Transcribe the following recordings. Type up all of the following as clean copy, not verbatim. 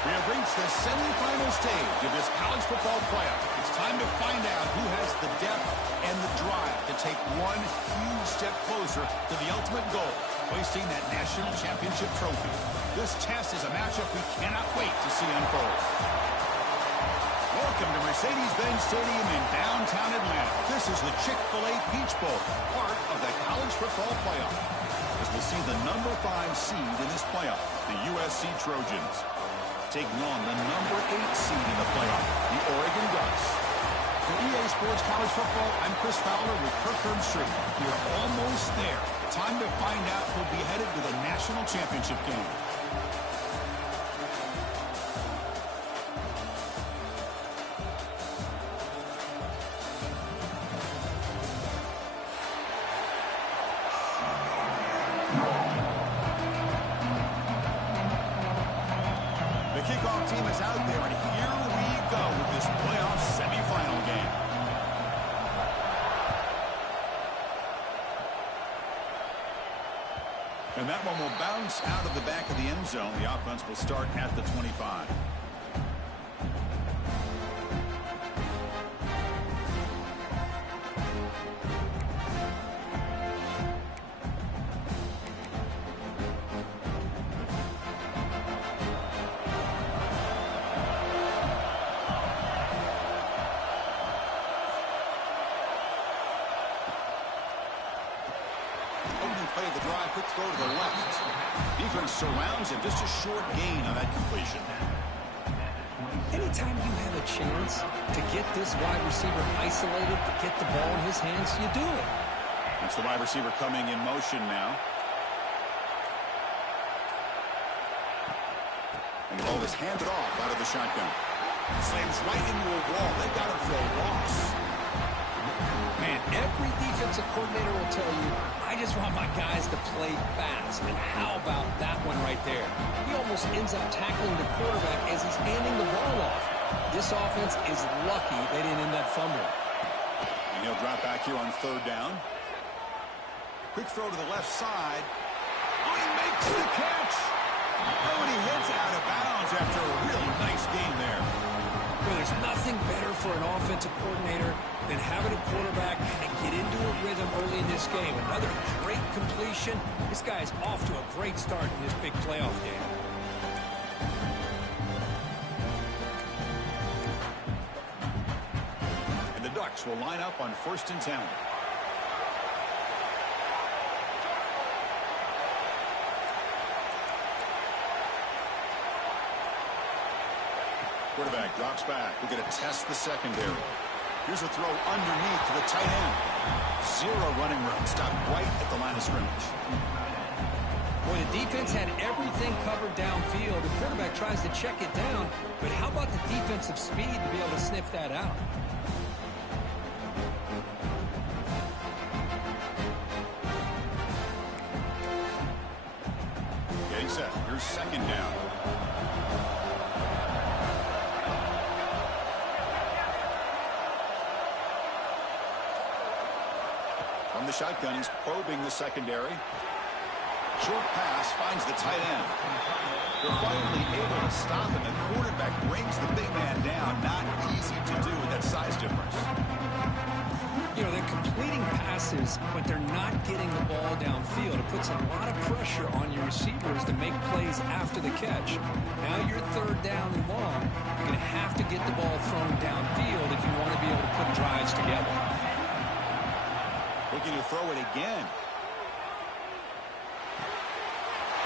We have reached the semifinal stage of this college football playoff. It's time to find out who has the depth and the drive to take one huge step closer to the ultimate goal, hoisting that national championship trophy. This test is a matchup we cannot wait to see unfold. Welcome to Mercedes-Benz Stadium in downtown Atlanta. This is the Chick-fil-A Peach Bowl, part of the college football playoff. As we'll see the number 5 seed in this playoff, the USC Trojans, taking on the number 8 seed in the playoff, the Oregon Ducks. For EA Sports College Football, I'm Chris Fowler with Kirk Herbstreit. We're almost there. Time to find out who'll be headed to the national championship game. The kickoff team is out there, and here we go with this playoff semifinal game. And that one will bounce out of the back of the end zone. The offense will start at the 25. Play the drive, quick throw to the left. Defense surrounds him, just a short gain on that completion. Anytime you have a chance to get this wide receiver isolated, to get the ball in his hands, you do it. That's the wide receiver coming in motion now. And the ball is handed off out of the shotgun. Slams right into a wall. They got him for a loss. Man, every defensive coordinator will tell you, I just want my guys to play fast. And how about that one right there? He almost ends up tackling the quarterback as he's handing the ball off. This offense is lucky they didn't end up fumbling. And he'll drop back here on 3rd down. Quick throw to the left side. Oh, he makes the catch. Oh, and he heads out of bounds after a really nice game there. Well, there's nothing better for an offensive coordinator than having a quarterback kind of get into a rhythm early in this game. Another great completion. This guy is off to a great start in this big playoff game. And the Ducks will line up on 1st and 10. Quarterback drops back. We're going to test the secondary. Here's a throw underneath to the tight end. 0 running room. Stopped right at the line of scrimmage. Boy, the defense had everything covered downfield. The quarterback tries to check it down, but how about the defensive speed to be able to sniff that out? Getting set. Here's 2nd down. From the shotgun, he's probing the secondary. Short pass finds the tight end. They're finally able to stop him. The quarterback brings the big man down. Not easy to do with that size difference. You know, they're completing passes, but they're not getting the ball downfield. It puts a lot of pressure on your receivers to make plays after the catch. Now you're 3rd down and long. You're going to have to get the ball thrown downfield if you want to be able to put drives together. Looking to throw it again.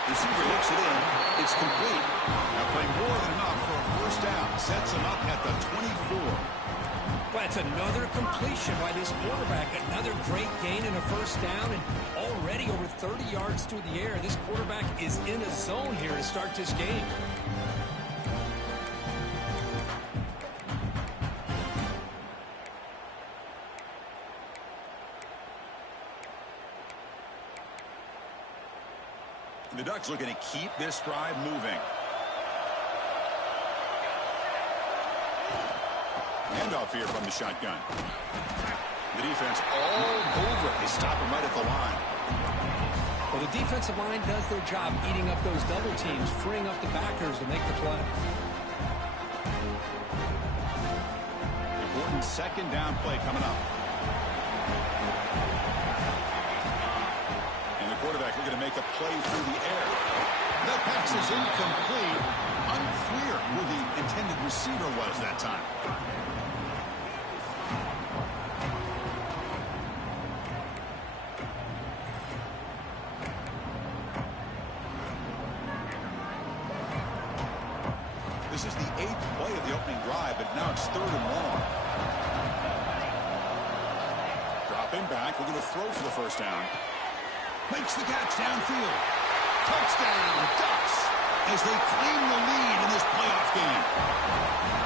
Receiver hooks it in. It's complete. Now playing more than enough for a 1st down. Sets him up at the 24. Well, that's another completion by this quarterback. Another great gain in a 1st down, and already over 30 yards through the air. This quarterback is in a zone here to start this game. The Ducks looking to keep this drive moving. Handoff here from the shotgun. The defense all over it. They stop him right at the line. Well, the defensive line does their job eating up those double teams, freeing up the backers to make the play. Important second down play coming up. And the quarterback looking to make a play through the air. That pass is incomplete. Unclear who the intended receiver was that time. This is the 8th play of the opening drive, but now it's 3rd and long. Dropping back, looking to throw for the first down. Makes the catch downfield. Touchdown, Ducks, as they claim the lead in this playoff game.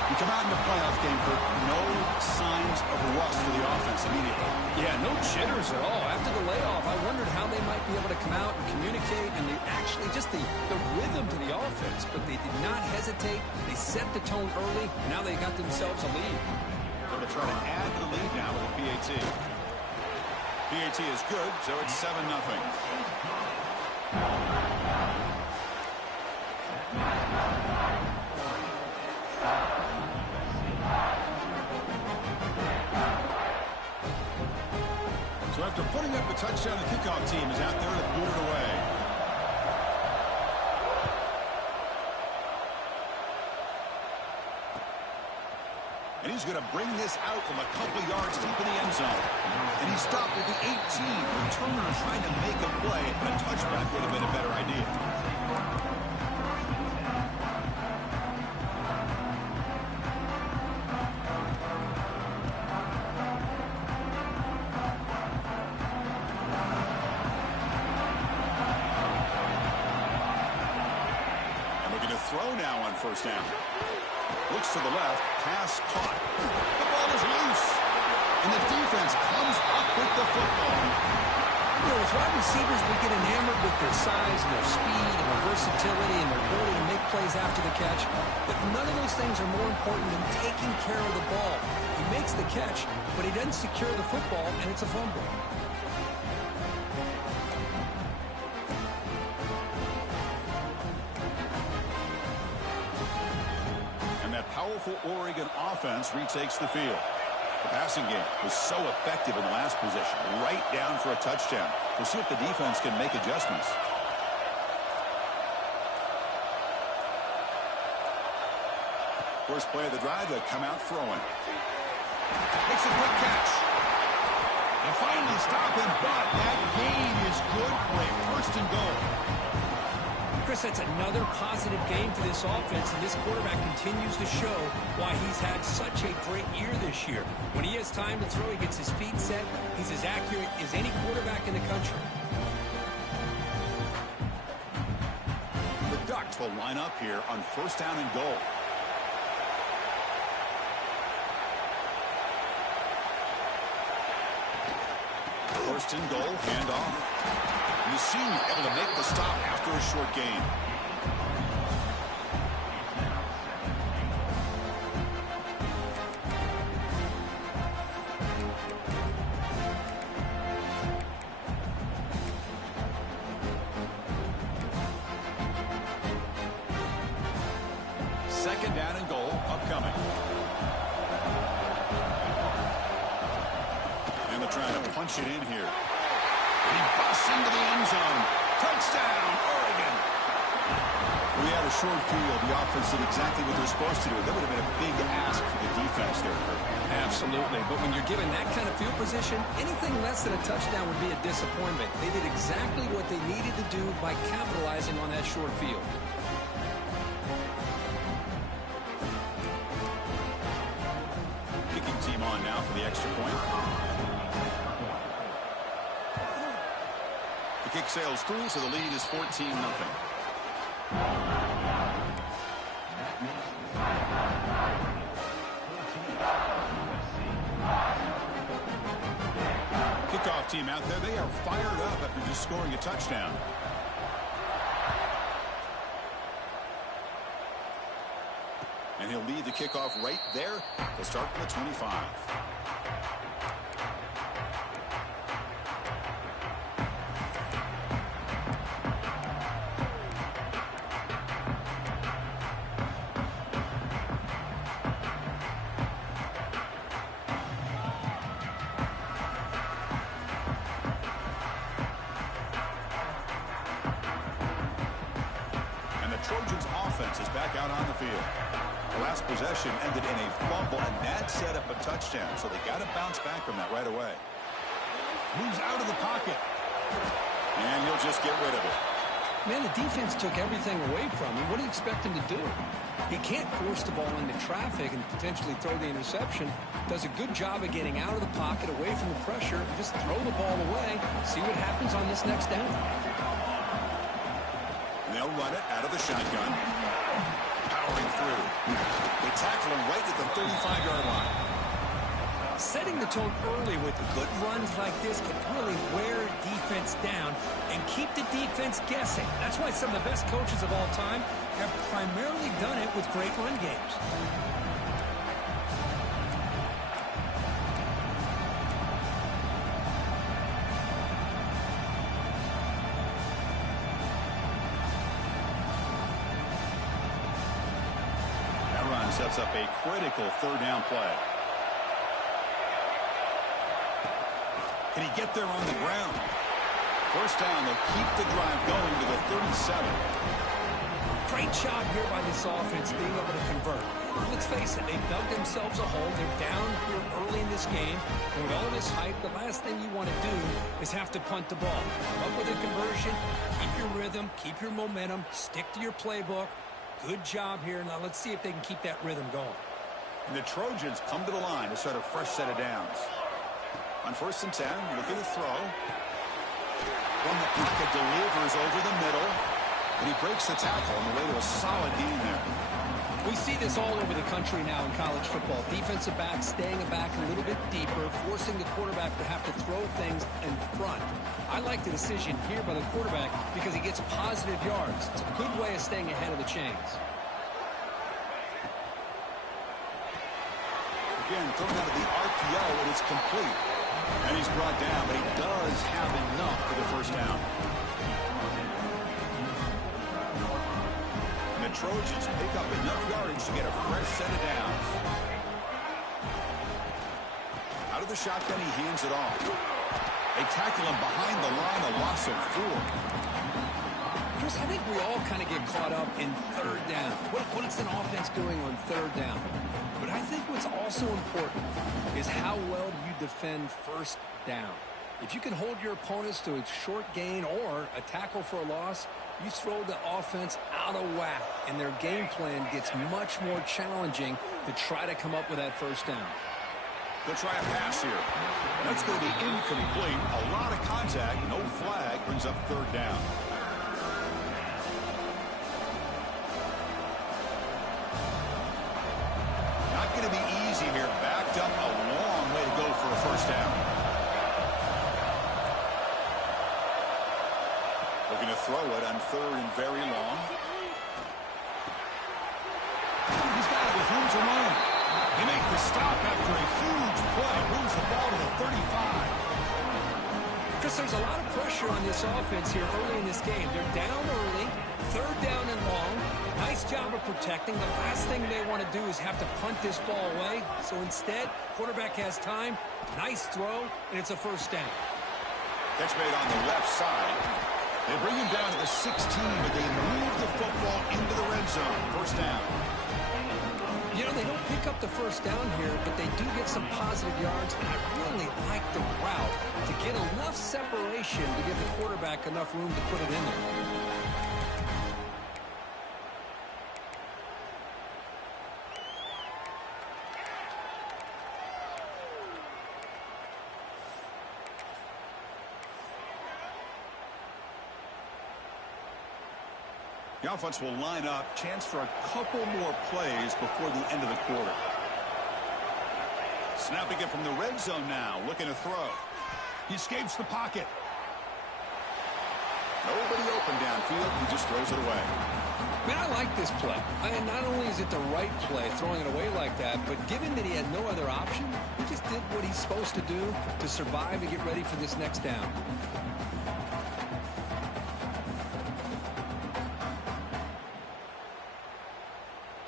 We come out in the playoff game for no signs of rust for the offense immediately. Yeah, no jitters at all. After the layoff, I wondered how they might be able to come out and communicate, and they actually just the rhythm to the offense, but they did not hesitate. They set the tone early. Now they got themselves a lead. Going to try to add to the lead now with a PAT. PAT is good, so it's 7-0. So after putting up a touchdown, the kickoff team is out there to boot it away. And he's going to bring this out from a couple yards deep in the end zone. And he stopped at the 18. Returner trying to make a play, but a touchback would have been a better idea. And looking to throw now on first down. Looks to the left, pass caught. The ball is loose, and the defense comes up with the football. You know, as wide receivers, we get enamored with their size and their speed and their versatility and their ability to make plays after the catch. But none of those things are more important than taking care of the ball. He makes the catch, but he doesn't secure the football, and it's a fumble. Powerful Oregon offense retakes the field. The passing game was so effective in the last possession, right down for a touchdown. We'll see if the defense can make adjustments. First play of the drive, they come out throwing. Makes a quick catch. And finally stop him, but that gain is good for a 1st and goal. Chris, that's another positive game for this offense, and this quarterback continues to show why he's had such a great year this year. When he has time to throw, he gets his feet set. He's as accurate as any quarterback in the country. The Ducks will line up here on 1st down and goal. First and goal, handoff. Senior able to make the stop after a short gain. Second down and goal upcoming. And they're trying to punch it in here. He busts into the end zone. Touchdown, Oregon. We had a short field. The offense did exactly what they're supposed to do. That would have been a big ask for the defense there, Kurt. Absolutely. But when you're given that kind of field position, anything less than a touchdown would be a disappointment. They did exactly what they needed to do by capitalizing on that short field. Kicking team on now for the extra point. The kick sails through, so the lead is 14-0. Kickoff team out there, they are fired up after just scoring a touchdown. And he'll lead the kickoff right there. They'll start from the 25. Trojans offense is back out on the field. The last possession ended in a fumble, and that set up a touchdown, so they got to bounce back from that right away. Moves out of the pocket. And he'll just get rid of it. Man, the defense took everything away from him. What do you expect him to do? He can't force the ball into traffic and potentially throw the interception. Does a good job of getting out of the pocket, away from the pressure. Just throw the ball away. See what happens on this next down. And they'll run it out of the shotgun. Powering through. They tackle him right at the 35-yard line. Setting the tone early with good runs like this can really wear defense down and keep the defense guessing. That's why some of the best coaches of all time have primarily done it with great run games. That run sets up a critical third down play. Can he get there on the ground? First down, they'll keep the drive going to the 37. Great job here by this offense being able to convert. Let's face it, they dug themselves a hole. They're down here early in this game. And with all this hype, the last thing you want to do is have to punt the ball. Come up with a conversion, keep your rhythm, keep your momentum, stick to your playbook. Good job here. Now let's see if they can keep that rhythm going. And the Trojans come to the line to start a fresh set of downs. On 1st and 10, looking to throw. From the pocket, delivers over the middle. And he breaks the tackle on the way to a solid gain there. We see this all over the country now in college football. Defensive backs staying back a little bit deeper, forcing the quarterback to have to throw things in front. I like the decision here by the quarterback because he gets positive yards. It's a good way of staying ahead of the chains. Again, thrown out of the RPO, and it's complete. And he's brought down, but he does have enough for the first down. And the Trojans pick up enough yardage to get a fresh set of downs. Out of the shotgun, he hands it off. They tackle him behind the line, a loss of 4. Chris, I think we all kind of get caught up in third down. What is an offense doing on third down? But I think what's also important is how well you defend first down. If you can hold your opponents to a short gain or a tackle for a loss, you throw the offense out of whack, and their game plan gets much more challenging to try to come up with that first down. They'll try a pass here. That's going to be incomplete. A lot of contact, no flag, brings up third down. Not going to be easy here. Backed up a long way to go for a first down. Looking to throw it on 3rd and very long. He's got it with room to run. They make the stop after a huge play. Moves the ball to the 35. Chris, there's a lot of pressure on this offense here early in this game. They're down early, 3rd down and long. Nice job of protecting. The last thing they want to do is have to punt this ball away. So instead, quarterback has time. Nice throw, and it's a first down. Catch made on the left side. They bring him down to the 16, but they move the football into the red zone. First down. You know, they don't pick up the first down here, but they do get some positive yards, and I really like the route to get enough separation to give the quarterback enough room to put it in there. The offense will line up. Chance for a couple more plays before the end of the quarter. Snapping it from the red zone now. Looking to throw. He escapes the pocket. Nobody open downfield. He just throws it away. Man, I like this play. And not only is it the right play, throwing it away like that, but given that he had no other option, he just did what he's supposed to do to survive and get ready for this next down.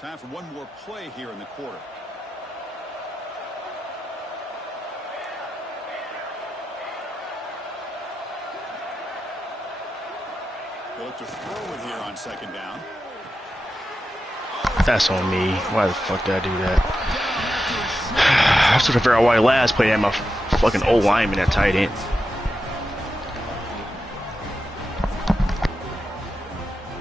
Time for one more play here in the quarter. They look to throw it here on 2nd down. That's on me. Why the fuck did I do that? I was trying to figure out why last play had my fucking old lineman at tight end.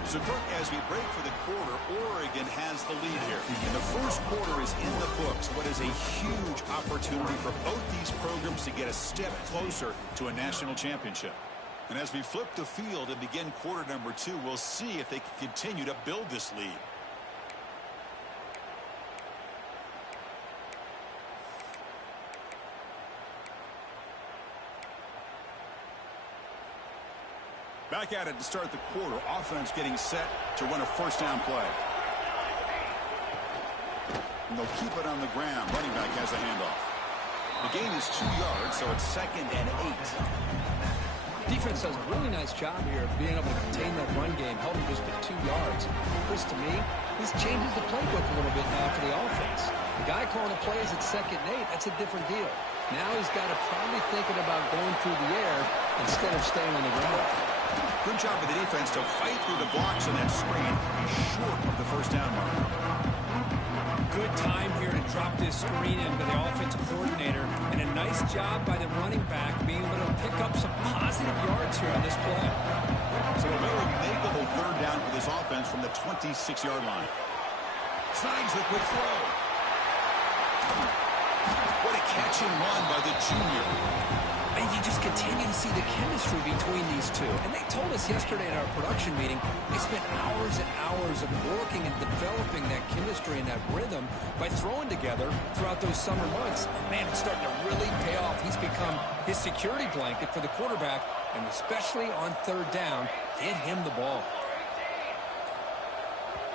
So, Kirk, as we break for the quarter, Oregon has the lead here. And the first quarter is in the books. What is a huge opportunity for both these programs to get a step closer to a national championship. And as we flip the field and begin quarter number 2, we'll see if they can continue to build this lead. Back at it to start the quarter. Offense getting set to run a first down play. And they'll keep it on the ground. Running back has the handoff. The gain is 2 yards, so it's 2nd and 8. Defense does a really nice job here of being able to contain that run game, helping just get 2 yards. Chris, to me, this changes the playbook a little bit now for the offense. The guy calling the plays at 2nd and 8, that's a different deal. Now he's got to probably thinking about going through the air instead of staying on the ground. Good job of the defense to fight through the blocks on that screen, short of the first down mark. Good time here to drop this screen into the offensive coordinator, and a nice job by the running back being able to pick up some positive yards here on this play. So a very makeable third down for this offense from the 26-yard line. Snides the quick throw. What a catch and run by the junior. And you just continue to see the chemistry between these two. And they told us yesterday in our production meeting, they spent hours and hours of working and developing that chemistry and that rhythm by throwing together throughout those summer months. And man, it's starting to really pay off. He's become his security blanket for the quarterback, and especially on third down, get him the ball.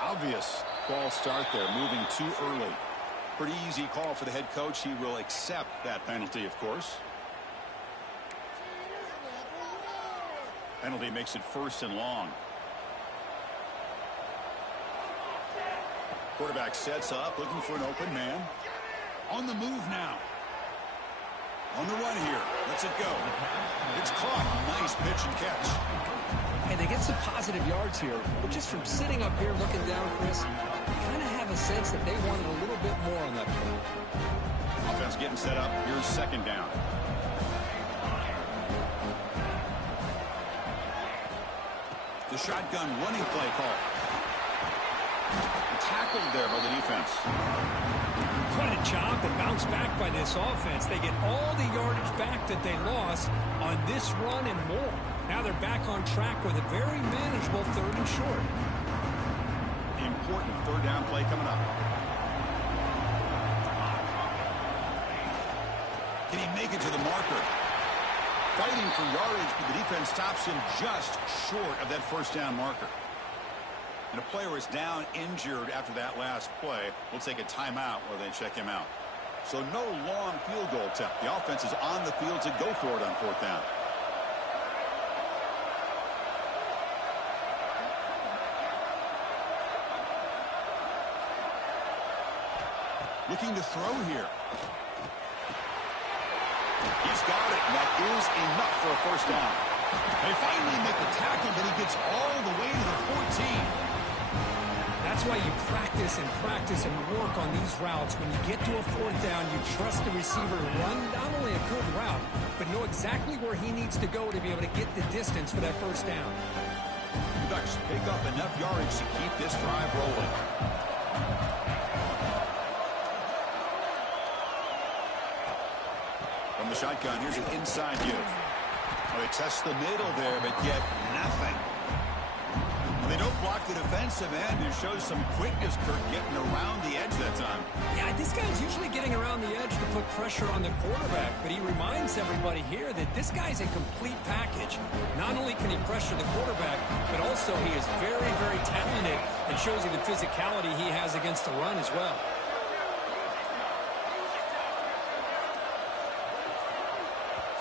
Obvious false start there, moving too early. Pretty easy call for the head coach. He will accept that penalty, of course. Penalty makes it 1st and long. Quarterback sets up, looking for an open man. On the move now. On the run here. Lets it go. It's caught. Nice pitch and catch. And they get some positive yards here, but just from sitting up here looking down, Chris, you kind of have a sense that they wanted a little bit more on that play. Offense getting set up. Here's 2nd down. The shotgun running play call. Tackled there by the defense. What a job to bounce back by this offense. They get all the yardage back that they lost on this run and more. Now they're back on track with a very manageable 3rd and short. Important 3rd down play coming up. Can he make it to the marker? Fighting for yardage, but the defense stops him just short of that 1st down marker. And a player is down injured after that last play. We'll take a timeout while they check him out. So no long field goal attempt. The offense is on the field to go for it on 4th down. Looking to throw here. He's got it, and that is enough for a 1st down. They finally make the tackle, but he gets all the way to the 14. That's why you practice and work on these routes. When you get to a 4th down, you trust the receiver to run not only a good route, but know exactly where he needs to go to be able to get the distance for that 1st down. The Ducks pick up enough yardage to keep this drive rolling. From the shotgun, here's an inside give. Well, they test the middle there, but yet nothing. And they don't block the defensive end, who shows some quickness, Kirk, getting around the edge that time. Yeah, this guy's usually getting around the edge to put pressure on the quarterback, but he reminds everybody here that this guy's a complete package. Not only can he pressure the quarterback, but also he is very, very talented and shows you the physicality he has against the run as well.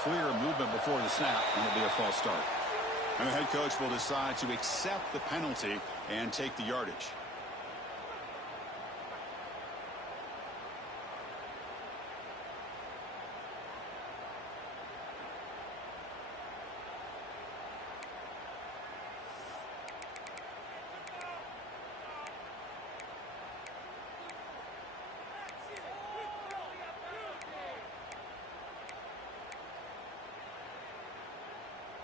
Clear movement before the snap, and it'll be a false start. And the head coach will decide to accept the penalty and take the yardage.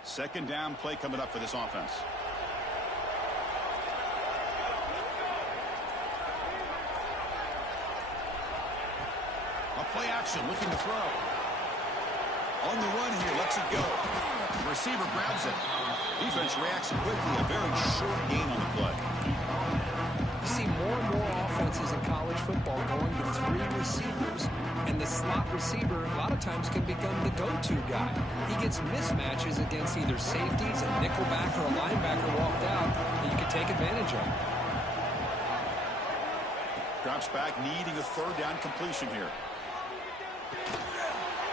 Second down play coming up for this offense. A play action, looking to throw. On the run here, lets it go. The receiver grabs it. Defense reacts quickly. A very short gain on the play. You see more and more offenses in college football going to 3 receivers, and the slot receiver a lot of times can become the go-to guy. He gets mismatches against either safeties, a nickelback, or a linebacker walked out that you can take advantage of. Drops back, needing a third down completion here.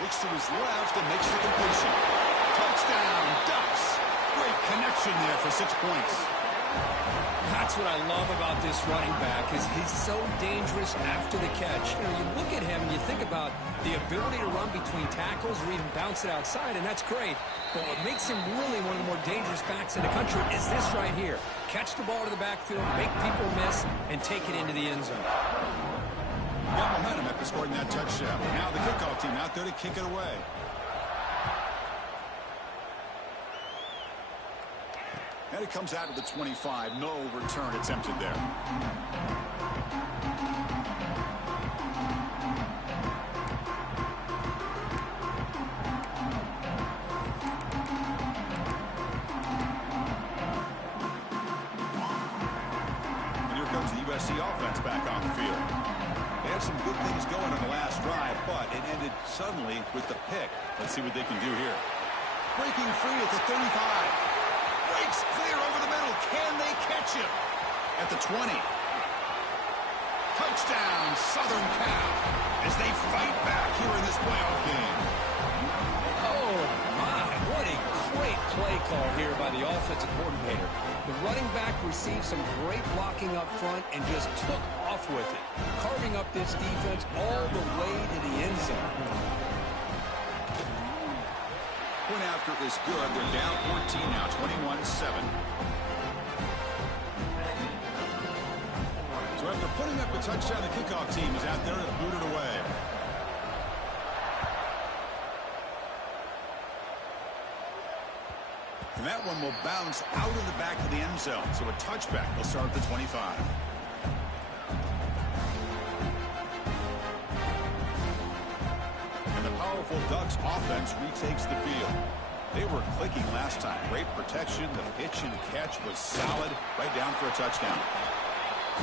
Looks to his left and makes the completion. Touchdown, Ducks. Great connection there for 6 points. That's what I love about this running back is he's so dangerous after the catch. You know, you look at him and you think about the ability to run between tackles or even bounce it outside, and that's great. But what makes him really one of the more dangerous backs in the country is this right here. Catch the ball to the backfield, make people miss, and take it into the end zone. Got momentum after scoring that touchdown. Now the kickoff team out there to kick it away. And it comes out to the 25. No return attempted there. And here comes the USC offense back on the field. They had some good things going on the last drive, but it ended suddenly with the pick. Let's see what they can do here. Breaking free at the 35. Breaks clear over the middle. Can they catch him? At the 20. Touchdown, Southern Cal, as they fight back here in this playoff game. Oh, my. What a great play call here by the offensive coordinator. The running back received some great blocking up front and just took off with it, carving up this defense all the way to the end zone. Point after is good. They're down 14 now, 21-7. So after putting up a touchdown, the kickoff team is out there to boot it away. And that one will bounce out of the back of the end zone. So a touchback will start at the 25. Powerful Ducks offense retakes the field. They were clicking last time. Great protection. The pitch and catch was solid. Right down for a touchdown.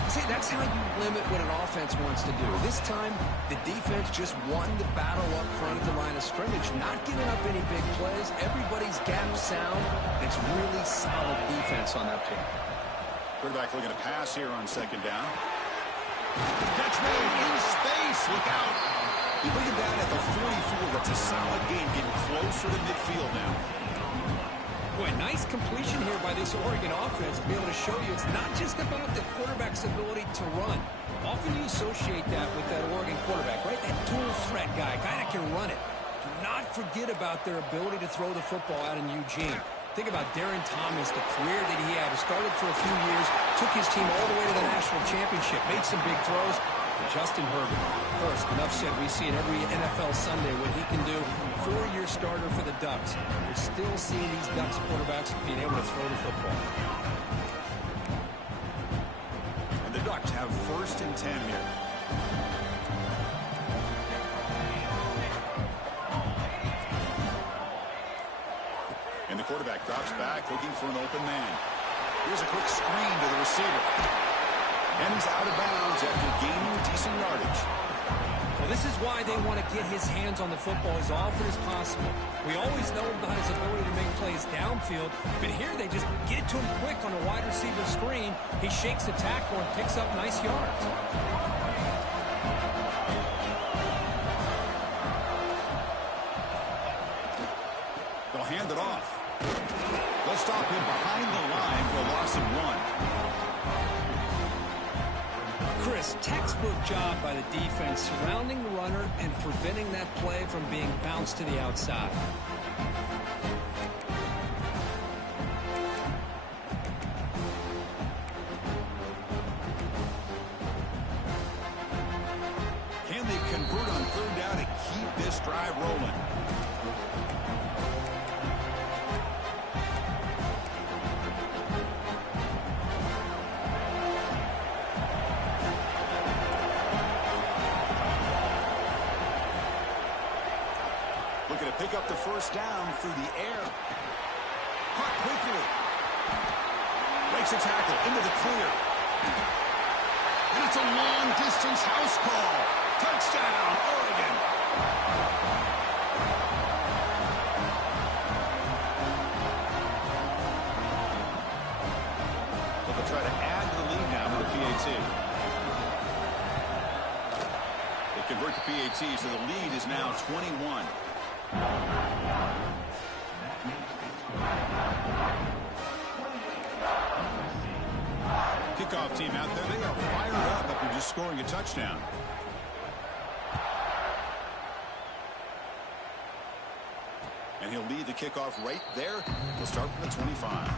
See, that's how you limit what an offense wants to do. This time, the defense just won the battle up front at the line of scrimmage, not giving up any big plays. Everybody's gap sound. It's really solid defense on that play. Quarterback looking to pass here on second down. Catch made in space. Look out. You bring it down at the 44. That's a solid game, getting closer to midfield now. Boy, nice completion here by this Oregon offense to be able to show you it's not just about the quarterback's ability to run. Often you associate that with that Oregon quarterback, right? That dual threat guy that can run it. Do not forget about their ability to throw the football out in Eugene. Think about Darren Thomas, the career that he had. He started for a few years, took his team all the way to the national championship, made some big throws. Justin Herbert. Of course, enough said, we see it every NFL Sunday what he can do. 4-year starter for the Ducks. We're still seeing these Ducks quarterbacks being able to throw the football. And the Ducks have 1st and 10 here. And the quarterback drops back, looking for an open man. Here's a quick screen to the receiver. And he's out of bounds after gaining decent yardage. Well, this is why they want to get his hands on the football as often as possible. We always know about his ability to make plays downfield, but here they just get it to him quick on a wide receiver screen. He shakes the tackle and picks up nice yards. They'll hand it off. They'll stop him behind the line for a loss of 1. Chris, textbook job by the defense surrounding the runner and preventing that play from being bounced to the outside. Can they convert on 3rd down and keep this drive rolling? pick up the first down through the air. Caught quickly. Breaks a tackle into the clear. And it's a long-distance house call. Touchdown, Oregon. So they'll try to add to the lead now with the PAT. They convert the PAT, so the lead is now 21. Kickoff team out there. They are fired up after just scoring a touchdown. And he'll lead the kickoff right there. We'll start from the 25.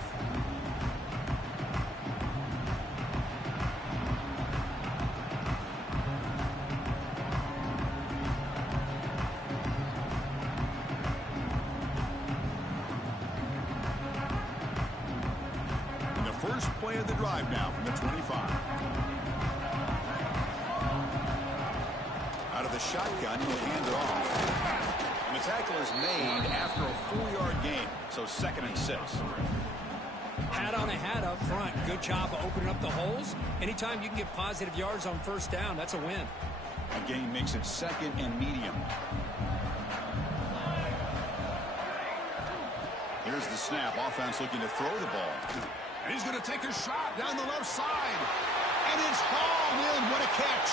First play of the drive now from the 25. Out of the shotgun, he'll hand it off. And the tackle is made after a 4-yard gain, so 2nd and 6. Hat on a hat up front. Good job of opening up the holes. Anytime you can get positive yards on first down, that's a win. A gain makes it 2nd and medium. Here's the snap. Offense looking to throw the ball. And he's going to take a shot down the left side. And it's hauled in. What a catch.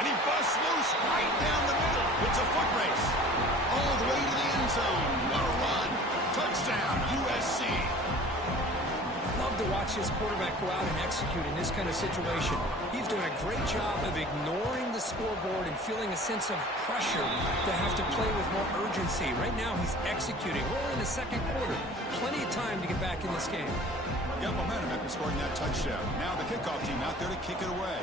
And he busts loose right down the middle. It's a foot race. All the way to the end zone. What a run. Touchdown, USC. Love to watch this quarterback go out and execute in this kind of situation. He's doing a great job of ignoring the scoreboard and feeling a sense of pressure to have to play with more urgency. Right now, he's executing. We're in the second quarter. Plenty of time to get back in this game. Got momentum after scoring that touchdown. Now the kickoff team out there to kick it away.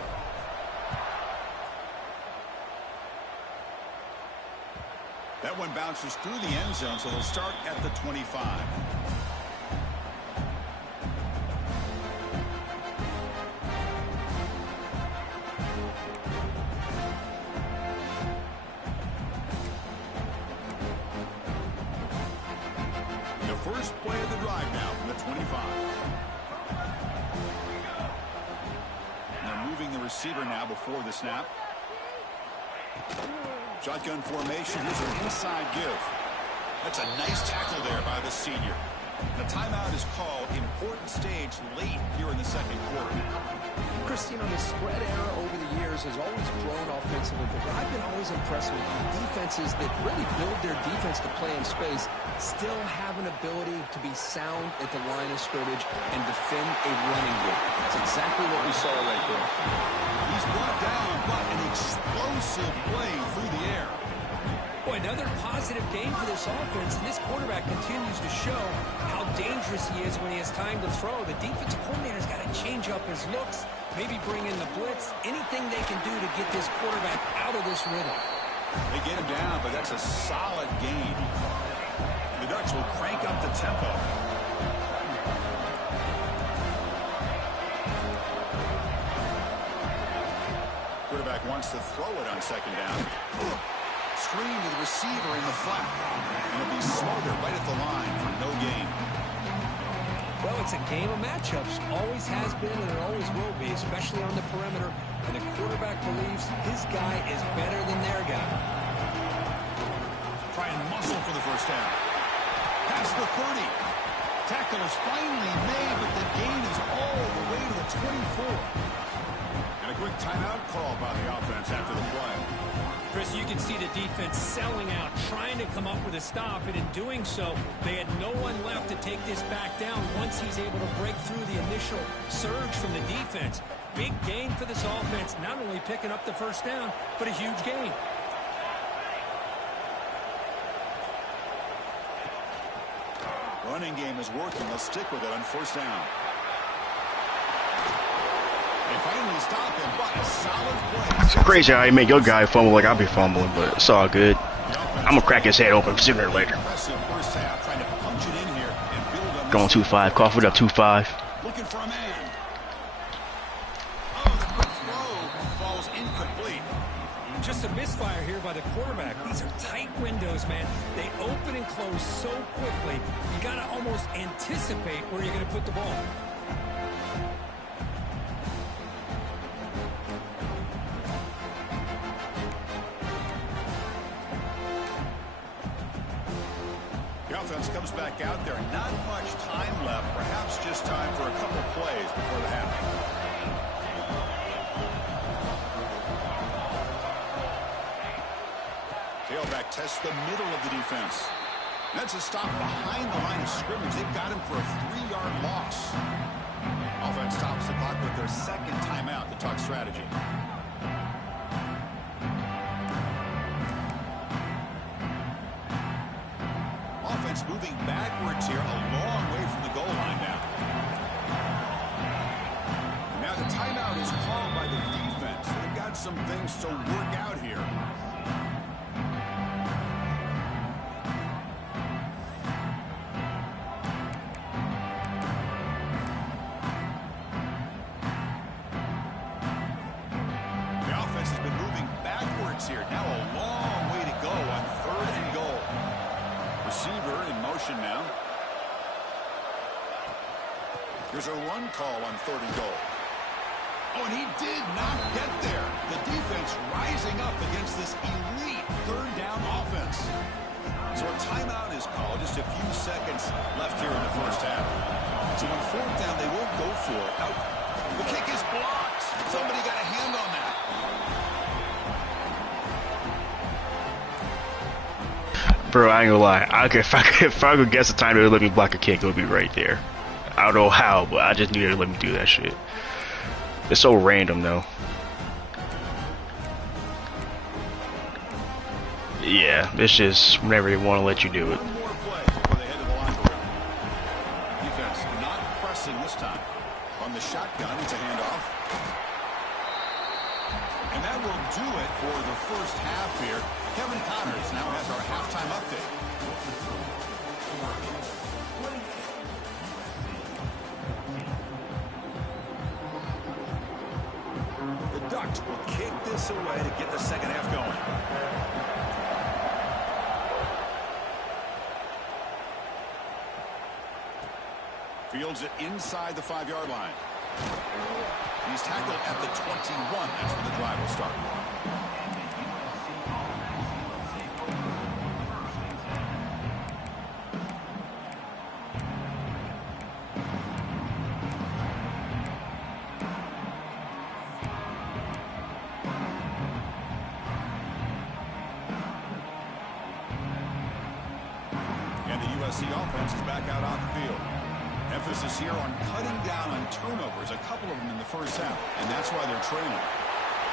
That one bounces through the end zone, so they'll start at the 25. First play of the drive now from the 25. And they're moving the receiver now before the snap. Shotgun formation. Here's an inside give. That's a nice tackle there by the senior. The timeout is called. Important stage late here in the second quarter. Chris, you know, the spread era over the years has always grown offensively, but I've been always impressed with defenses that really build their defense to play in space, still have an ability to be sound at the line of scrimmage and defend a running game. That's exactly what we saw right there. He's brought down, but an explosive play through the air. Boy, another positive game for this offense, and this quarterback continues to show how dangerous he is when he has time to throw. The defensive coordinator's got to change up his looks, maybe bring in the blitz, anything they can do to get this quarterback out of this rhythm. They get him down, but that's a solid gain. The Ducks will crank up the tempo. Quarterback wants to throw it on second down. Screen to the receiver in the flat. And it'll be Slaughter right at the line for no gain. Well, it's a game of matchups. Always has been and it always will be, especially on the perimeter. And the quarterback believes his guy is better than their guy. Try and muscle for the first down. Past the 30. Tackle is finally made, but the gain is all the way to the 24. And a quick timeout call by the offense after the play. Chris, you can see the defense selling out, trying to come up with a stop, and in doing so, they had no one left to take this back down once he's able to break through the initial surge from the defense. Big gain for this offense, not only picking up the first down, but a huge gain. Running game is working. They'll stick with it on first down. They finally stop him, but a solid play. It's crazy how you make your guy fumble like I'll be fumbling, but it's all good. I'm gonna crack his head open sooner or later. Going 2-5. Cough it up 2-5. Looking for a man. Oh, the quick throw falls incomplete. Just a misfire here by the quarterback. These are tight windows, man. They open and close so quickly. You got to almost anticipate where you're going to put the ball. The offense comes back out there. Not much time left. Perhaps just time for a couple plays before the half. Tailback tests the middle of the defense. That's a stop behind the line of scrimmage. They've got him for a 3-yard loss. Offense stops the clock with their second timeout to talk strategy. Offense moving backwards here, a long way from the goal line now. Now the timeout is called by the defense. They've got some things to work out here. Here. Now a long way to go on 3rd and goal. Receiver in motion now. Here's a run call on 3rd and goal. Oh, and he did not get there. The defense rising up against this elite 3rd down offense. So a timeout is called. Just a few seconds left here in the first half. So on 4th down, they won't go for it. Now, the kick is blocked. Somebody got a hand on that. Bro, I ain't gonna lie. If I could guess the time they would let me block a kick, it would be right there. I don't know how, but I just knew they'd let me do that shit. It's so random, though. Yeah, it's just whenever they want to let you do it. One more play before they head to the locker room. Defense not pressing this time. On the shotgun, it's a handoff. And that will do it for the first half here. Kevin Connors now has our halftime update. The Ducks will kick this away to get the second half going. Fields it inside the 5-yard line. He's tackled at the 21. That's where the drive will start. And the USC offense is back out on the field. Emphasis here on cutting down on turnovers, a couple of them in the first half, and that's why they're trailing.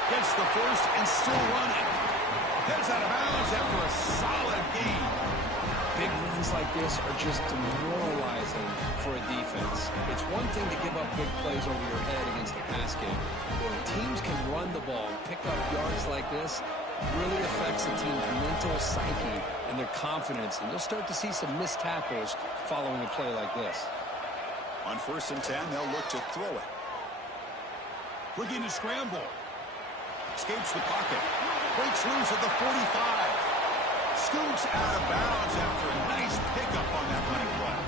Gets the first and still running. Heads out of bounds after a solid gain. Big runs like this are just demoralizing for a defense. It's one thing to give up big plays over your head against the pass game. When teams can run the ball and pick up yards like this, really affects the team's mental psyche and their confidence, and you'll start to see some missed tackles following a play like this. On 1st and 10, they'll look to throw it. Looking to scramble. Escapes the pocket. Breaks loose at the 45. Scoots out of bounds after a nice pickup on that running play.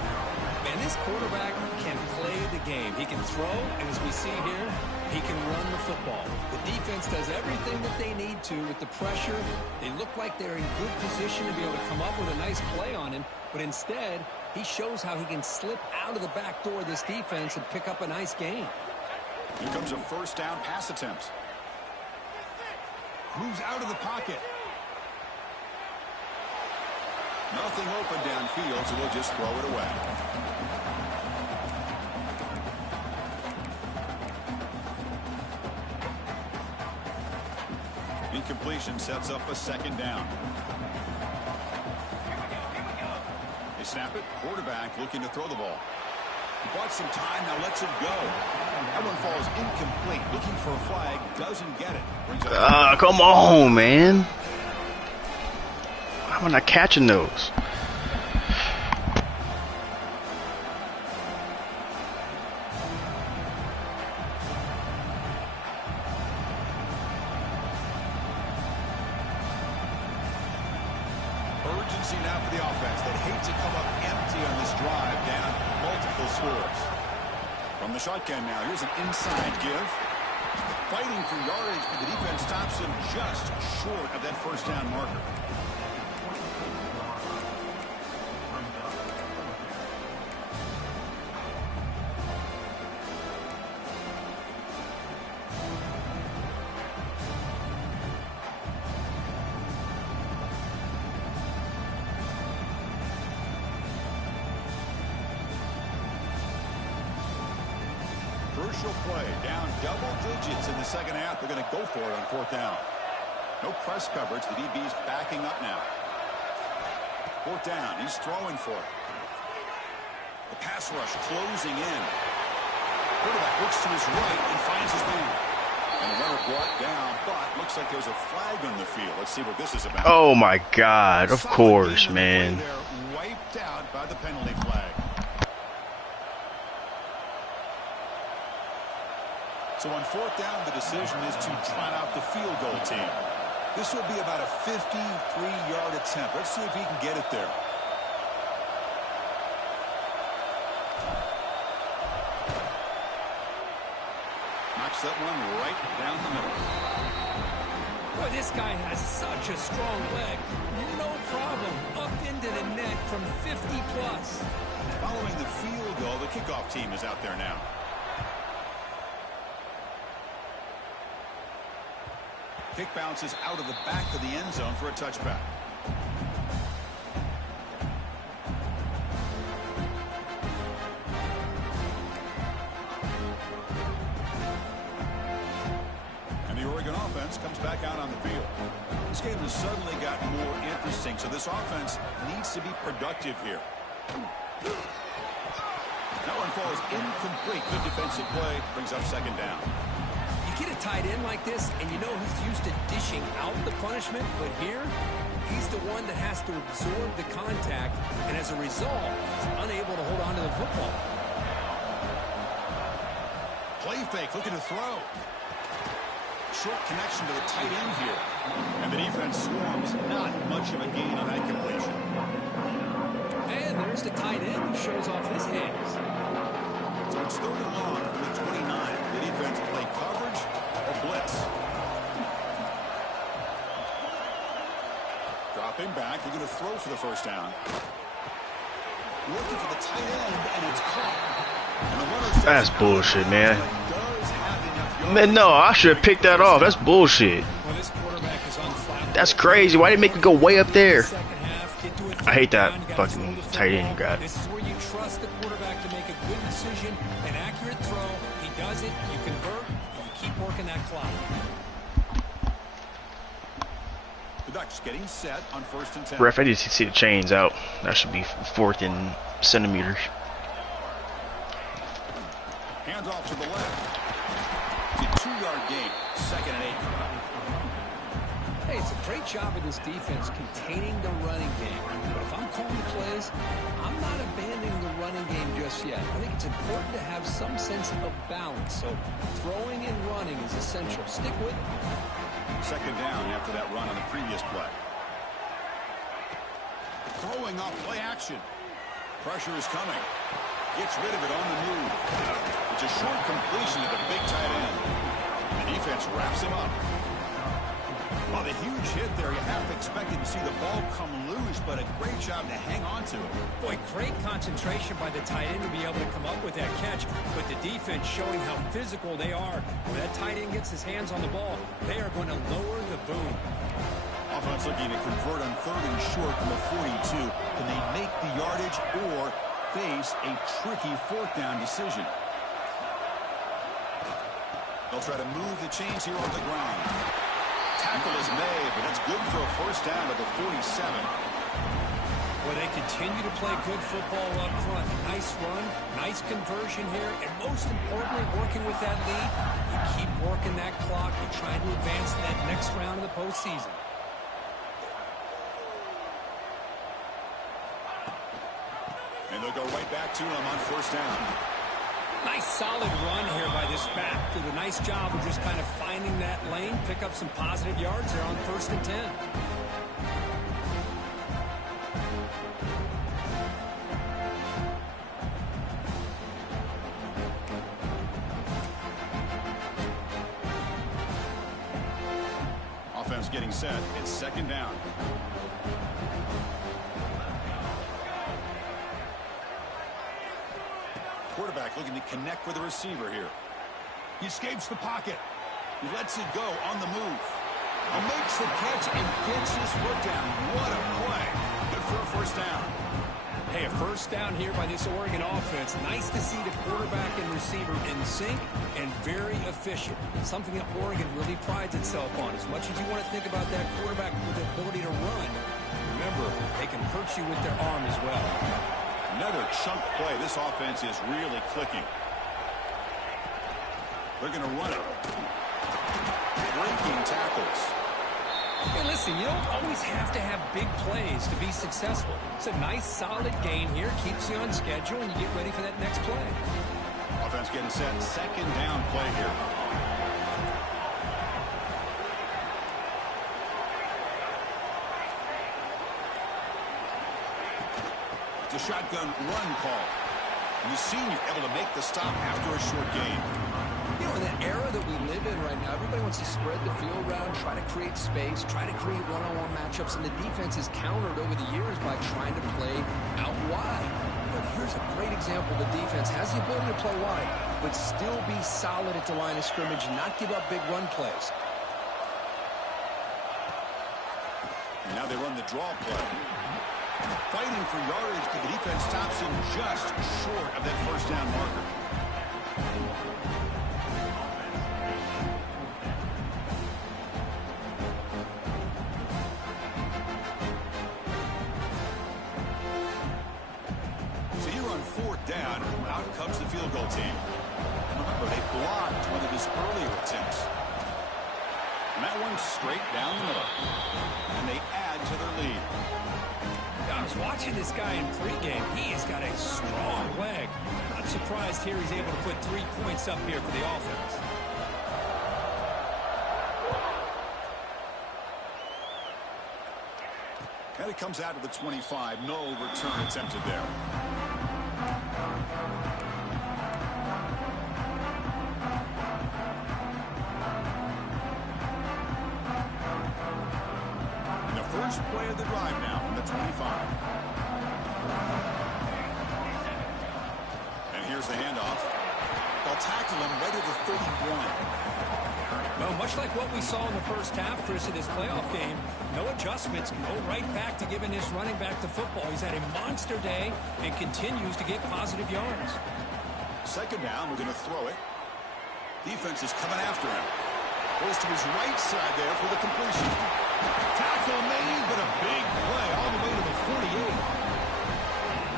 Man, this quarterback can play the game. He can throw, and as we see here, he can run the football. The defense does everything that they need to with the pressure. They look like they're in good position to be able to come up with a nice play on him, but instead, he shows how he can slip out of the back door of this defense and pick up a nice gain. Here comes a 1st down pass attempt. Moves out of the pocket. Nothing open downfield, so they'll just throw it away. Incompletion sets up a 2nd down. They snap it. Quarterback looking to throw the ball. He bought some time, now lets it go. That one falls incomplete. Looking for a flag, doesn't get it. Come on, man. Why am I not catching those? urgency now for the offense. They'd hate to come up empty on this drive, down multiple scores. From the shotgun now, here's an inside give. Fighting for yardage, but the defense stops him just short of that first down marker. Crucial play, down double digits in the second half. They're going to go for it on fourth down. No press coverage. The DB's backing up now. Fourth down. He's throwing for it. The pass rush closing in. Quarterback looks to his right and finds his man. And the runner brought down, but looks like there's a flag on the field. Let's see what this is about. Oh my God! Of course, man. They're wiped out by the penalty flag. So on fourth down, the decision is to trot out the field goal team. This will be about a 53-yard attempt. Let's see if he can get it there. Knocks that one right down the middle. Boy, this guy has such a strong leg. No problem. Up into the net from 50+. Following the field goal, the kickoff team is out there now. Kick bounces out of the back of the end zone for a touchback. And the Oregon offense comes back out on the field. This game has suddenly gotten more interesting, so this offense needs to be productive here. That one falls incomplete. Good defensive play brings up second down. You get a tight end like this, and you know he's used to dishing out the punishment, but here, he's the one that has to absorb the contact, and as a result, he's unable to hold on to the football. Play fake, looking to throw. Short connection to the tight end here. And the defense swarms. Not much of a gain on that completion. And there's the tight end who shows off his hands. So it's third and long from the 29. The defense play coverage or blitz. Dropping back. They're going to throw for the first down. Looking for the tight end, and it's caught. And the runner That's bullshit, man. Man, no, I should have picked that off. That's bullshit. Well, this quarterback is unflappable. That's crazy. Why did it make me go way up there? I hate that fucking tight end you got. This is where you trust the quarterback to make a good decision, an accurate throw. He does it, you convert, you keep working that clock. The Ducks getting set on first and 10. Ref, I need to see the chains out. That should be 4th and centimeters. Hands off to the left. It's a 2-yard gain. Second and 8. Hey, it's a great job of this defense containing the running game. But if I'm calling the plays, I'm not abandoning the running game just yet. I think it's important to have some sense of balance. So throwing and running is essential. Stick with it. Second down after that run on the previous play. Throwing off play action. Pressure is coming. Gets rid of it on the move. It's a short completion to the big tight end. The defense wraps him up. Well, the huge hit there, you half expected to see the ball come loose, but a great job to hang on to it. Boy, great concentration by the tight end to be able to come up with that catch, but the defense showing how physical they are. When that tight end gets his hands on the ball, they are going to lower the boom. Offense looking to convert on third and short from the 42. Can they make the yardage or face a tricky fourth down decision? They'll try to move the chains here on the ground. Tackle is made, but it's good for a first down at the 47. Well, they continue to play good football up front. Nice run, nice conversion here, and most importantly, working with that lead, you keep working that clock. You're trying to advance to that next round of the postseason. And they'll go right back to him on first down. Nice solid run here by this back. Did a nice job of just kind of finding that lane, pick up some positive yards there on first and 10. getting set. It's second down. Quarterback looking to connect with the receiver here. He escapes the pocket. He lets it go on the move. And makes the catch and gets his foot down. What a play. Good for a first down. Hey, a first down here by this Oregon offense. Nice to see the quarterback and receiver in sync and very efficient. Something that Oregon really prides itself on. As much as you want to think about that quarterback with the ability to run, remember, they can hurt you with their arm as well. Another chunk play. This offense is really clicking. They're going to run it. Breaking tackles. Hey, listen, you don't always have to have big plays to be successful. It's a nice, solid game here. Keeps you on schedule, and you get ready for that next play. Offense getting set. Second down play here. It's a shotgun run call. The senior able to make the stop after a short gain. You know, in that era that we live in right now, everybody wants to spread the field around, try to create space, try to create one-on-one matchups, and the defense is countered over the years by trying to play out wide. But here's a great example. The defense has the ability to play wide, but still be solid at the line of scrimmage, not give up big run plays. And now they run the draw play. Fighting for yardage, but the defense stops him just short of that first down marker. So you're on fourth down. Out comes the field goal team. Remember, they blocked one of his earlier attempts. And that one's straight down the middle. And they add to their lead. I was watching this guy in pregame. He has got a strong leg. Not surprised here he's able to put 3 points up here for the offense. And it comes out to the 25. No return attempted there. And the first play of the drive now from the 25. And here's the handoff. They'll tackle him right at the 31. Well, much like what we saw in the first half, Chris, in this playoff game, no adjustments, go right back to giving this running back the football. He's had a monster day and continues to get positive yards. Second down, we're going to throw it. Defense is coming after him. Goes to his right side there for the completion. Tackle made, but a big play all the way to the 48.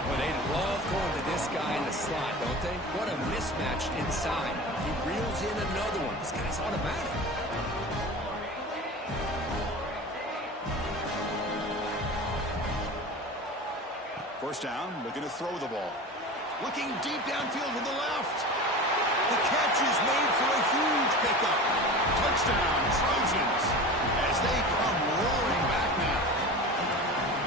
Well, they love going to this guy in the slot, don't they? What a mismatch inside. He reels in another one. This guy's automatic. First down, looking to throw the ball. Looking deep downfield to the left. The catch is made for a huge pickup. Touchdown, Trojans, as they come roaring back now.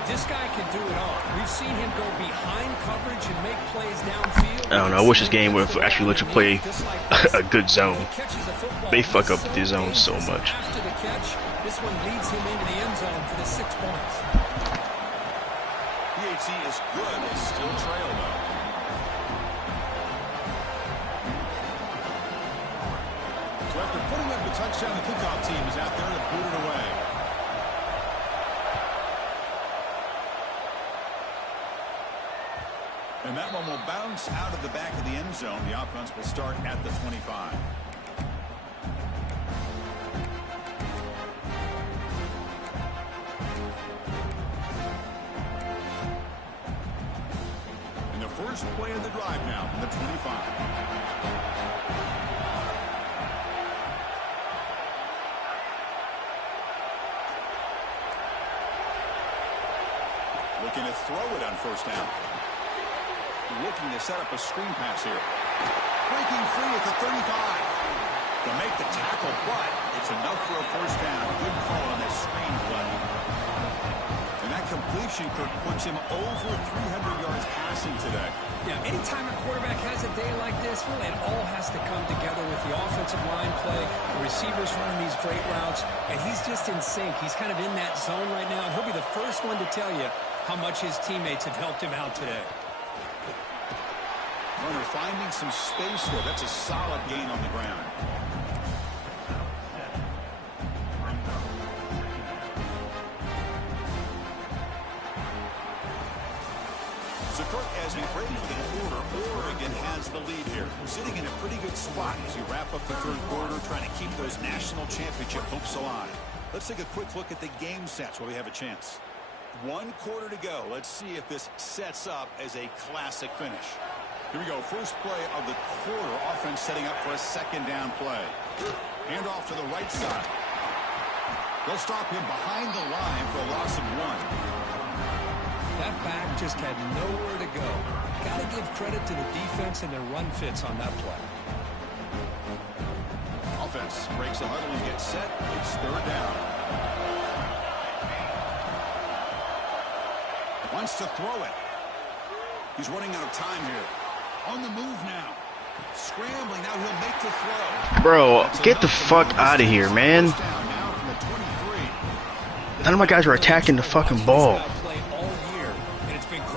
This guy can do it all. We've seen him go behind coverage and make plays downfield. I don't know. I wish this game would actually let you play a good zone. They fuck up the zone so much. After the catch, this one leads him into the end zone for the 6 points. PHC is good. They still trail, though. So after putting up the touchdown, the kickoff team is out there to boot it away. And that one will bounce out of the back of the end zone. The offense will start at the 25. And the first play of the drive now from the 25. Looking to throw it on first down. Looking to set up a screen pass here. Breaking free at the 35. To make the tackle, but it's enough for a first down. Good call on that screen play. And that completion combination, Kirk, puts him over 300 yards passing today. Yeah, anytime a quarterback has a day like this, really, it all has to come together with the offensive line play, the receivers running these great routes, and he's just in sync. He's kind of in that zone right now, and he'll be the first one to tell you how much his teammates have helped him out today. Runner finding some space there. That's a solid gain on the ground. So, Kirk, as we break for the quarter, Oregon has the lead here. Sitting in a pretty good spot as we wrap up the third quarter, trying to keep those national championship hopes alive. Let's take a quick look at the game sets while we have a chance. 1 quarter to go. Let's see if this sets up as a classic finish. Here we go. First play of the quarter. Offense setting up for a second down play. Hand off to the right side. They'll stop him behind the line for a loss of 1. That back just had nowhere to go. Got to give credit to the defense and their run fits on that play. Offense breaks the huddle and gets set. It's third down. Wants to throw it. He's running out of time here. On the move now. Scrambling. Now he'll make the throw. Bro, get the fuck out of here, man. None of my guys are attacking the fucking ball.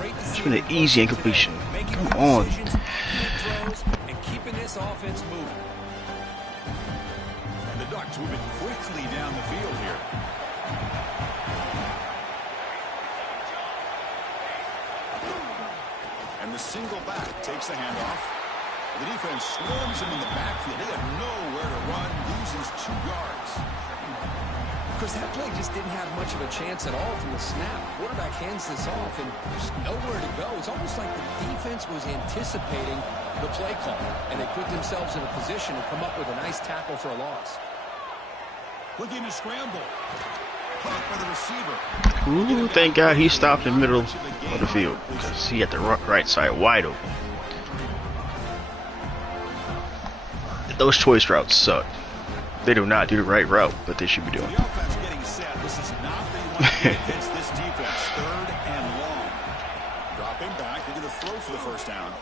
It's been an easy incompletion. Come on. And keeping this offense moving. And the Ducks moving quickly down the field here. And the single back takes the handoff. The defense swarms him in the backfield. They have nowhere to run. Loses 2 yards. Because that play just didn't have much of a chance at all from the snap. Quarterback hands this off, and there's nowhere to go. It's almost like the defense was anticipating the play call, and they put themselves in a position to come up with a nice tackle for a loss. Looking to scramble. Caught by the receiver. Ooh, thank God he stopped in the middle of the field because he had the right side wide open. Those choice routes suck. They do not do the right route that they should be doing. The offense getting set. This is not where you want to be against this defense. Third and long. Dropping back. They're going to throw for the first down.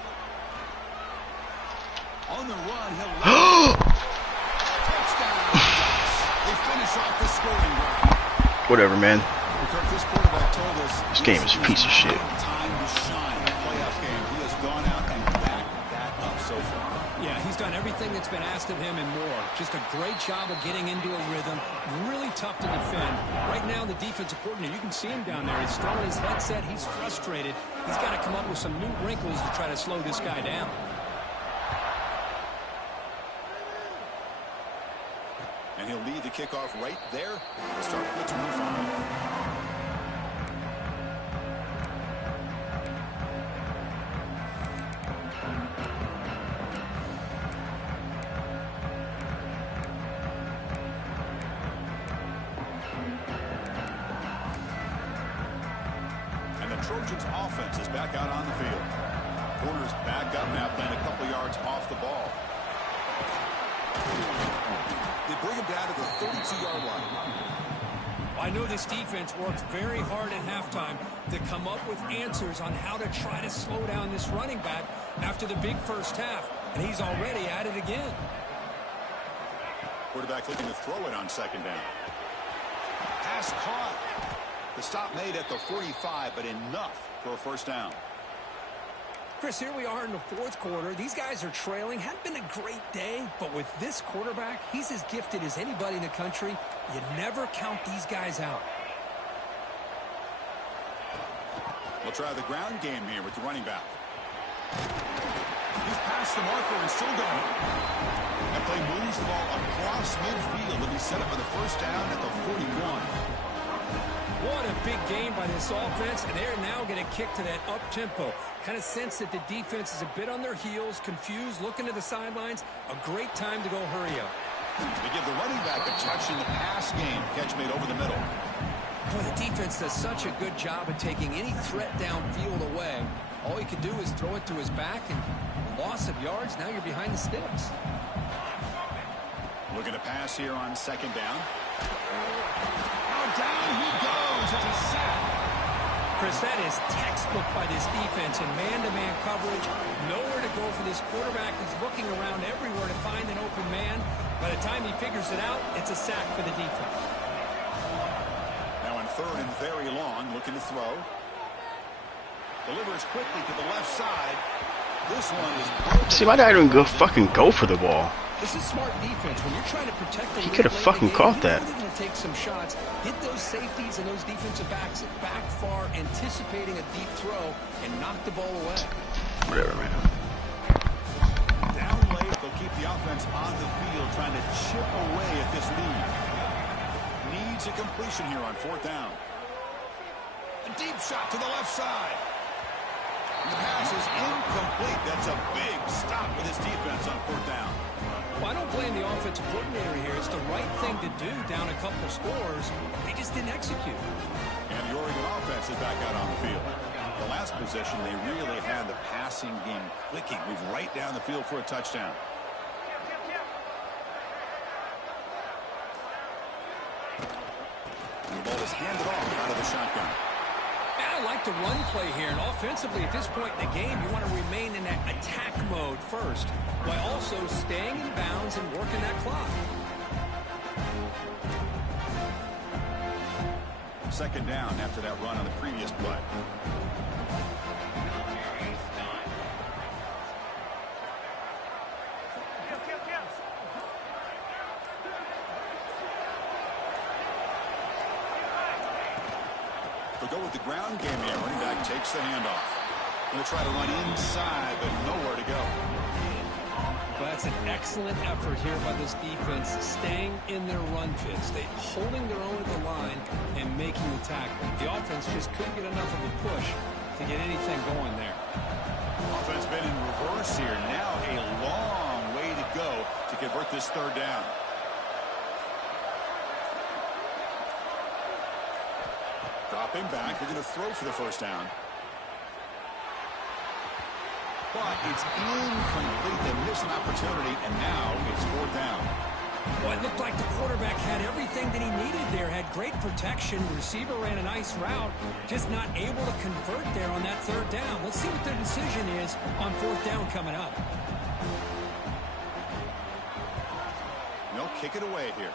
On the run, he'll touchdown. They finish off the scoring drive. Whatever, man. This quarterback told us this game is a piece of shit. Time to shine. A playoff game. He has gone out and backed that up so far. Yeah, he's done everything that's been asked of him and more. Just a great job of getting into a rhythm. Really tough to defend. Right now, the defensive coordinator, you can see him down there. He's throwing his headset. He's frustrated. He's got to come up with some new wrinkles to try to slow this guy down. And he'll lead the kickoff right there. We'll start with the 25. Trojans offense is back out on the field. Corners back up now, playing a couple yards off the ball. They bring him down to the 32-yard line. I know this defense worked very hard at halftime to come up with answers on how to try to slow down this running back after the big first half, and he's already at it again. Quarterback looking to throw it on second down. Pass caught. The stop made at the 45, but enough for a first down. Chris, here we are in the fourth quarter. These guys are trailing. Hadn't been a great day, but with this quarterback, he's as gifted as anybody in the country. You never count these guys out. We'll try the ground game here with the running back. He's past the marker and still going. That play moves the ball across midfield to be set up for the first down at the 41. What a big game by this offense, and they're now going to kick to that up-tempo. Kind of sense that the defense is a bit on their heels, confused, looking to the sidelines. A great time to go hurry up. They give the running back a touch in the pass game. Catch made over the middle. Boy, the defense does such a good job of taking any threat downfield away. All he can do is throw it to his back, and loss of yards, now you're behind the sticks. Looking to pass here on second down. Down he goes. It's a sack. Chris, that is textbook by this defense in man-to-man coverage. Nowhere to go for this quarterback. He's looking around everywhere to find an open man. By the time he figures it out, it's a sack for the defense. Now on 3rd and very long, looking to throw. Delivers quickly to the left side. This one is broken. See, my guy didn't fucking go for the ball. This is smart defense. When you're trying to protect the He could have fucking caught that. You're going to take some shots, get those safeties and those defensive backs back far, anticipating a deep throw, and knock the ball away. Whatever, man. Down late, they'll keep the offense on the field, trying to chip away at this lead. Needs a completion here on 4th down. A deep shot to the left side. The pass is incomplete. That's a big stop with his defense on 4th down. Well, I don't blame the offensive coordinator here. It's the right thing to do down a couple scores. They just didn't execute. And the Oregon offense is back out on the field. The last possession, they really had the passing game clicking. Move right down the field for a touchdown. And the ball is handed off out of the shotgun. I like the run play here, and offensively at this point in the game, you want to remain in that attack mode first, while also staying in bounds and working that clock. 2nd down after that run on the previous play. They'll go with the ground game here. Running back takes the handoff. Going to try to run inside, but nowhere to go. Well, that's an excellent effort here by this defense, staying in their run fits. They holding their own at the line and making the tackle. The offense just couldn't get enough of a push to get anything going there. Offense been in reverse here. Now a long way to go to convert this 3rd down. Dropping back. They're going to throw for the 1st down. But it's incomplete. They miss an opportunity, and now it's 4th down. Well, it looked like the quarterback had everything that he needed there. Had great protection. Receiver ran a nice route. Just not able to convert there on that 3rd down. Let's see what their decision is on 4th down coming up. They'll kick it away here.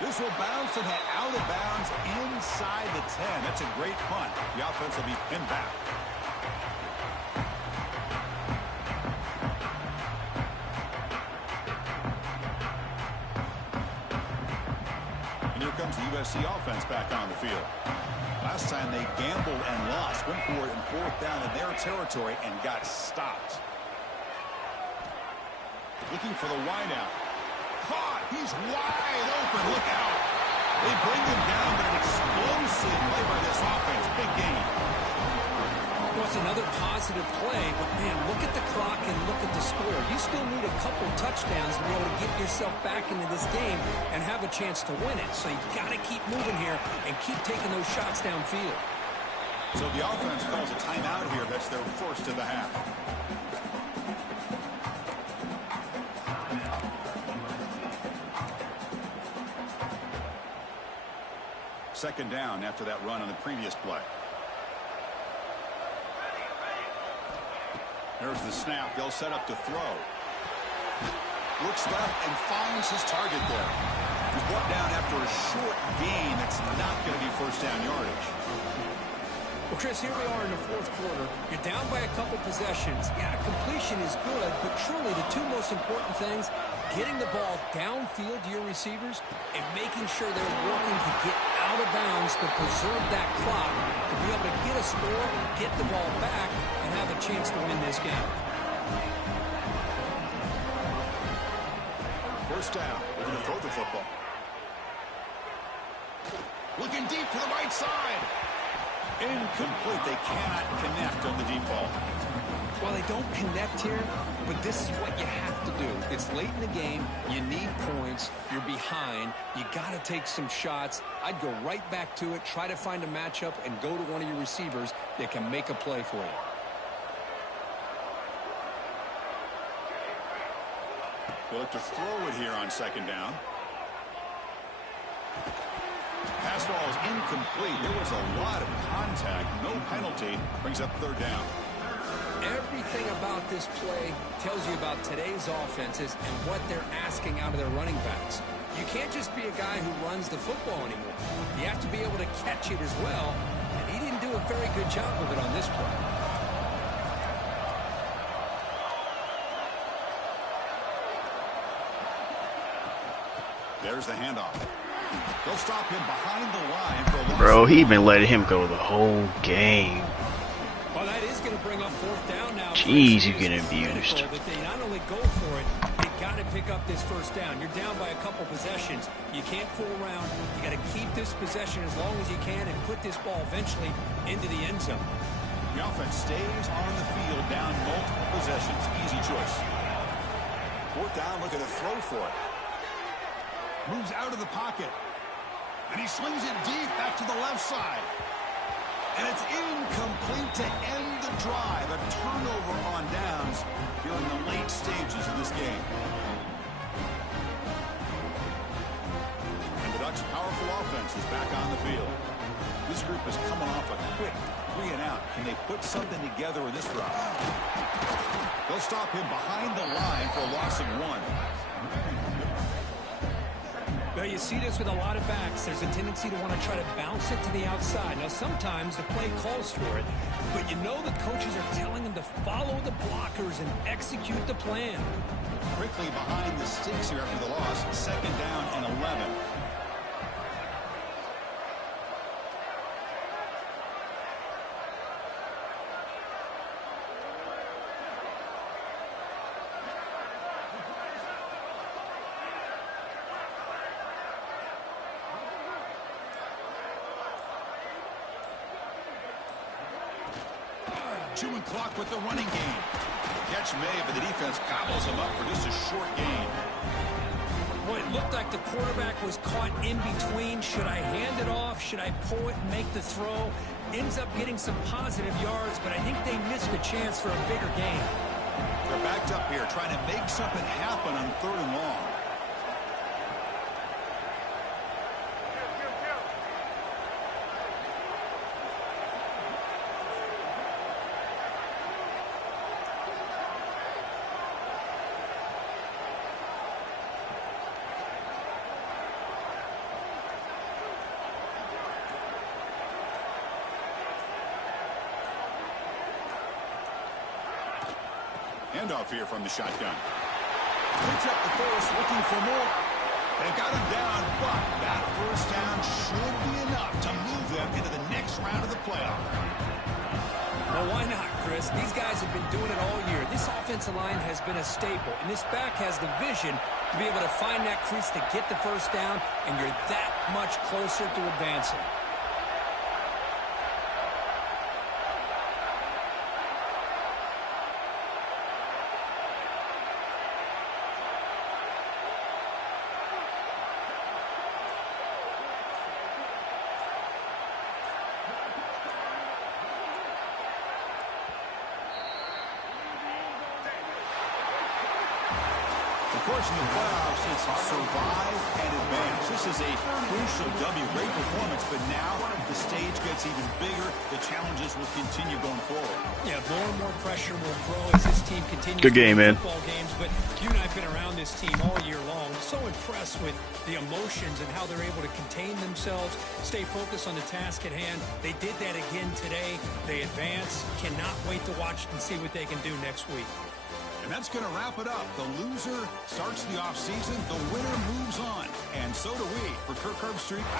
This will bounce and head out of bounds inside the 10. That's a great punt. The offense will be pinned back. And here comes the USC offense back on the field. Last time they gambled and lost. Went for it in 4th down in their territory and got stopped. Looking for the wideout. Caught. He's wide open. Look out. They bring him down, but an explosive play by this offense. Big game. Well, it's another positive play, but man, look at the clock and look at the score. You still need a couple touchdowns to be able to get yourself back into this game and have a chance to win it. So you got to keep moving here and keep taking those shots downfield. So the offense calls a timeout here. That's their first of the half. Second down after that run on the previous play. There's the snap. They'll set up to throw. Looks left and finds his target there. He's brought down after a short gain. That's not going to be 1st down yardage. Well, Chris, here we are in the 4th quarter. You're down by a couple possessions. Yeah, completion is good, but truly the two most important things, getting the ball downfield to your receivers and making sure they're working to get out of bounds to preserve that clock, to be able to get a score, get the ball back, and have a chance to win this game. 1st down. They're going to throw the football. Looking deep to the right side. Incomplete. They cannot connect on the deep ball. Well, they don't connect here, but this is what you have to do. It's late in the game. You need points. You're behind. You got to take some shots. I'd go right back to it, try to find a matchup, and go to one of your receivers that can make a play for you. They'll look to throw it here on 2nd down. Pass pass falls incomplete. There was a lot of contact. No penalty. Brings up third down. Everything about this play tells you about today's offenses and what they're asking out of their running backs. You can't just be a guy who runs the football anymore. You have to be able to catch it as well, and he didn't do a very good job of it on this play. There's the handoff. They'll stop him behind the line for a loss. Bro, he been letting him go the whole game. Well, that is going to bring up fourth down now. Jeez, you getting abused. That they not only go for it, they got to pick up this first down. You're down by a couple possessions. You can't fool around. You got to keep this possession as long as you can and put this ball eventually into the end zone. The offense stays on the field down multiple possessions. Easy choice. Fourth down, looking to throw for it. Moves out of the pocket. And he slings it deep back to the left side. And it's incomplete to end the drive. A turnover on downs here in the late stages of this game. And the Ducks' powerful offense is back on the field. This group is coming off a quick 3 and out. Can they put something together in this drive? They'll stop him behind the line for a loss of 1. Well, you see this with a lot of backs. There's a tendency to want to try to bounce it to the outside. Now, sometimes the play calls for it, but you know the coaches are telling them to follow the blockers and execute the plan. Quickly behind the sticks here after the loss. Second down and 11. Chewing clock with the running game. Catch made, but the defense gobbles him up for just a short gain. Boy, it looked like the quarterback was caught in between. Should I hand it off? Should I pull it and make the throw? Ends up getting some positive yards, but I think they missed a chance for a bigger gain. They're backed up here, trying to make something happen on 3rd and long. Handoff here from the shotgun. Picks up the first, looking for more. They've got him down, but that first down should be enough to move them into the next round of the playoff. Well, why not, Chris? These guys have been doing it all year. This offensive line has been a staple, and this back has the vision to be able to find that crease to get the first down, and you're that much closer to advancing. Of course, in the playoffs, it's survive and advance. This is a crucial W. Great performance, but now the stage gets even bigger. The challenges will continue going forward. Yeah, more and more pressure will grow as this team continues Good game, to win man. football games. But you and I have been around this team all year long. So impressed with the emotions and how they're able to contain themselves, stay focused on the task at hand. They did that again today. They advance. Cannot wait to watch and see what they can do next week. And that's going to wrap it up. The loser starts the offseason. The winner moves on. And so do we. For Kirk Herbstreit, I'm